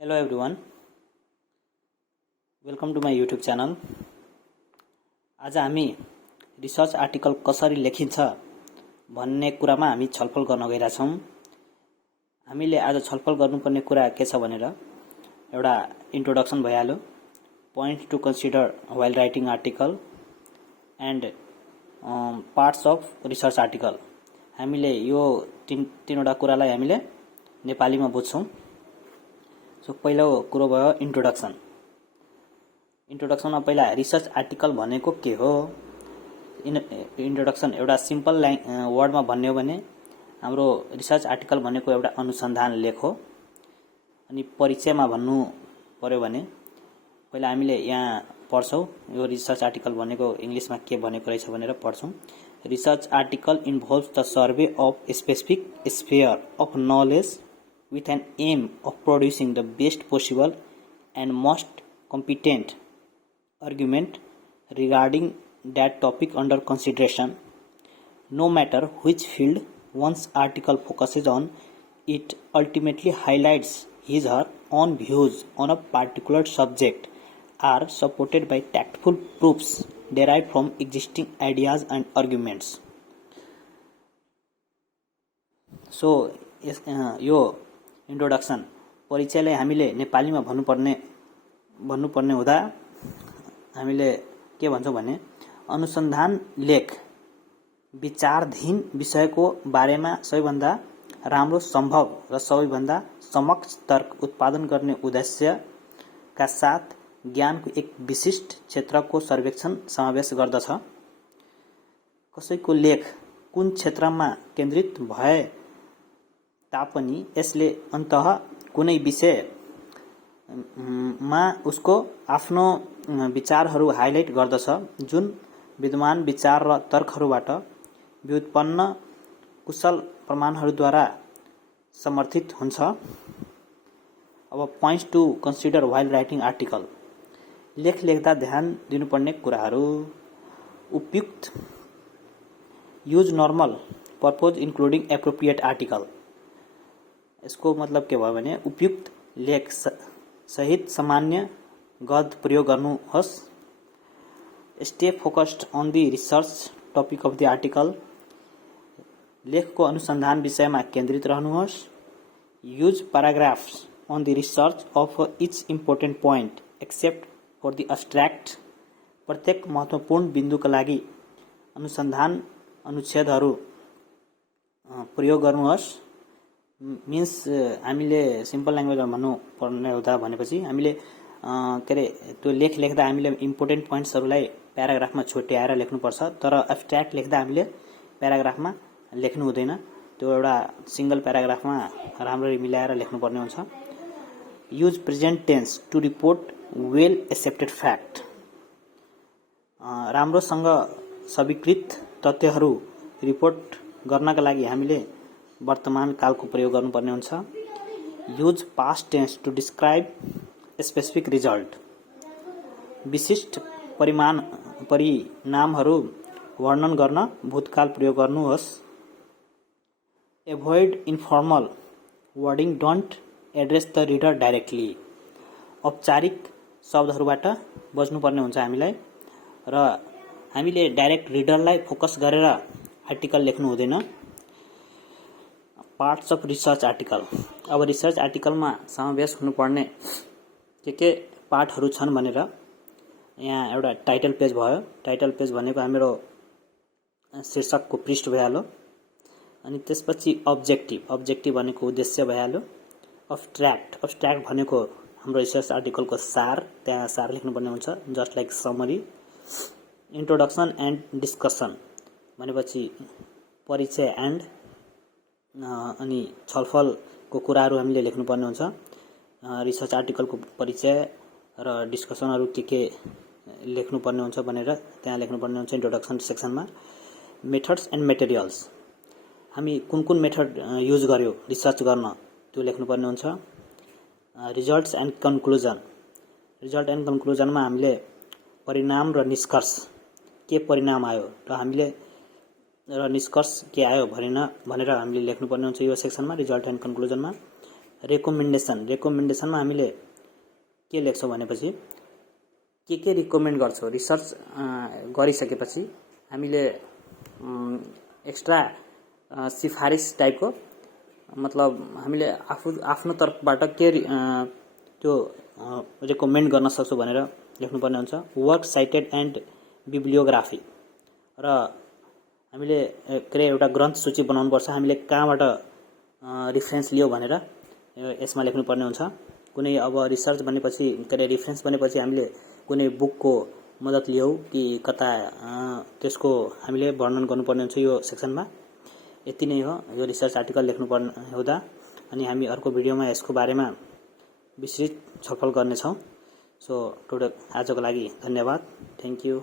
Hello everyone, welcome to my YouTube channel. आज हामी research article कसरी लेखिन्छ भन्ने कुरामा हामी छलफल गर्न गइरा छौं। हामीले आज छलफल गर्नुपर्ने कुरा के छ भनेर एउटा इन्ट्रोडक्सन भइहाल्यो, points to consider while writing article and parts of research article. हामीले यो तीनवटा कुरालाई हामीले नेपालीमा बुझ्छौं। सो पहिलो कुरो भयो इन्ट्रोडक्सन। इन्ट्रोडक्सनमा पहिला रिसर्च आर्टिकल भनेको के हो? इन्ट्रोडक्सन एउटा सिम्पल वर्डमा भन्ने हो भने हाम्रो रिसर्च आर्टिकल भनेको एउटा अनुसन्धान लेख हो। अनि परिचयमा भन्नु पर्यो भने पहिला हामीले यहाँ पढ्छौं यो रिसर्च आर्टिकल भनेको इंग्लिशमा के भनेको रहेछ भनेर पढ्छौं। Research article involves the survey of a specific sphere of knowledge with an aim of producing the best possible and most competent argument regarding that topic under consideration. No matter which field one's article focuses on, it ultimately highlights his or her own views on a particular subject are supported by tactful proofs derived from existing ideas and arguments. So, यो introduction परिचयलाई हामीले नेपालीमा भन्नुपर्ने हुँदा हामीले के भन्छौं भने अनुसन्धान लेख विचारधीन विषयको बारेमा सबैभन्दा राम्रो सम्भव र सबैभन्दा समक्ष तर्क उत्पादन गर्ने उद्देश्यका साथ ज्ञानको एक विशिष्ट क्षेत्रको सर्वेक्षण समावेश गर्दछ। कसैको लेख कुन क्षेत्रमा केन्द्रित भए तापनि यसले अन्ततः कुनै विषयमा उसको आफ्नो विचारहरू हाइलाइट गर्दछ जुन विद्यमान विचार र तर्कहरूबाट व्युत्पन्न कुशल प्रमाणहरूद्वारा समर्थित हुन्छ। अब points to consider while writing article. लेख लेख्दा ध्यान दिनुपर्ने कुराहरू। उपयुक्त use normal purpose including appropriate article. यसको मतलब के भयो भने उपयुक्त लेख सहित सामान्य गद्य प्रयोग गर्नुहोस्। Stay focused on the research topic of the article. लेखको अनुसन्धान विषयमा केन्द्रित रहनुहोस्। Use paragraphs on the research of each important point except for the abstract. प्रत्येक महत्त्वपूर्ण बिन्दुका लागि अनुसन्धान अनुच्छेदहरू प्रयोग गर्नुहोस्। मीन्स हामीले सिम्पल ल्याङ्ग्वेजमा भन्नु पर्ने हुँदा भनेपछि हामीले त्यो लेख लेख्दा हामीले इम्पोर्टेन्ट पोइन्ट्सहरूलाई प्याराग्राफमा छुट्याएर लेख्नुपर्छ, तर एब्स्ट्र्याक्ट लेख्दा हामीले प्याराग्राफमा लेख्नु हुँदैन। त्यो एउटा सिंगल प्याराग्राफमा राम्ररी मिलाएर लेख्नुपर्ने हुन्छ। Use present tense to report well accepted fact. राम्रोसँग स्वीकृत तथ्यहरू रिपोर्ट गर्नका लागि हामीले वर्तमान कालको प्रयोग गर्नुपर्ने हुन्छ। Use past tense to describe specific result. विशिष्ट परिणामहरू वर्णन गर्न भूतकाल प्रयोग गर्नुहोस्। Avoid informal wording, don't address the reader directly. औपचारिक शब्दहरूबाट बच्नुपर्ने हुन्छ हामीलाई र हामीले डाइरेक्ट रिडरलाई फोकस गरेर आर्टिकल लेख्नु हुँदैन। Parts of research article. अब रिसर्च आर्टिकलमा समावेश हुनुपर्ने के पार्टहरू छन् भनेर यहाँ एउटा टाइटल पेज भयो। टाइटल पेज भनेको हाम्रो शीर्षकको पृष्ठ भइहाल्यो। अनि त्यसपछि अब्जेक्टिभ भनेको उद्देश्य भइहाल्यो। अब्स्ट्र्याक्ट भनेको हाम्रो रिसर्च आर्टिकलको सार, त्यहाँ सार लेख्नुपर्ने हुन्छ, just like summary. Introduction and discussion भनेपछि परिचय एन्ड अनि छलफलको कुराहरू हामीले लेख्नुपर्ने हुन्छ। रिसर्च आर्टिकलको परिचय र डिस्कसनहरू के लेख्नुपर्ने हुन्छ भनेर त्यहाँ लेख्नुपर्ने हुन्छ इन्ट्रोडक्सन सेक्सनमा। Methods and materials. हामी कुन मेथड युज गर्यो रिसर्च गर्न त्यो लेख्नुपर्ने हुन्छ। Results and conclusion. Result and कन्क्लुजनमा हामीले परिणाम र निष्कर्ष के परिणाम आयो र हामीले र निष्कर्ष के आयो भनेर हामीले लेख्नुपर्ने हुन्छ यो सेक्सनमा, रिजल्ट एन्ड कन्क्लुजनमा। रेकमेन्डेसनमा हामीले के लेख्छौँ भनेपछि के रिकमेन्ड गर्छौँ, रिसर्च गरिसकेपछि हामीले एक्स्ट्रा सिफारिस टाइपको, मतलब हामीले आफ्नो तर्फबाट के त्यो रेकमेन्ड गर्न सक्छौँ भनेर लेख्नुपर्ने हुन्छ। वर्क साइटेड एन्ड बिब्लियोग्राफी, र हामीले एउटा ग्रन्थ सूची बनाउनुपर्छ, हामीले कहाँबाट रिफरेन्स लियो भनेर यसमा लेख्नुपर्ने हुन्छ। कुनै अब रिसर्च भनेपछि रिफरेन्स भनेपछि हामीले कुनै बुकको मद्दत लियौँ कि कता, त्यसको हामीले वर्णन गर्नुपर्ने हुन्छ यो सेक्सनमा। यति नै हो यो रिसर्च आर्टिकल लेख्नुपर्ने हुँदा। अनि हामी अर्को भिडियोमा यसको बारेमा विस्तृत छलफल गर्नेछौँ। सो आजको लागि धन्यवाद, थ्याङ्क यू।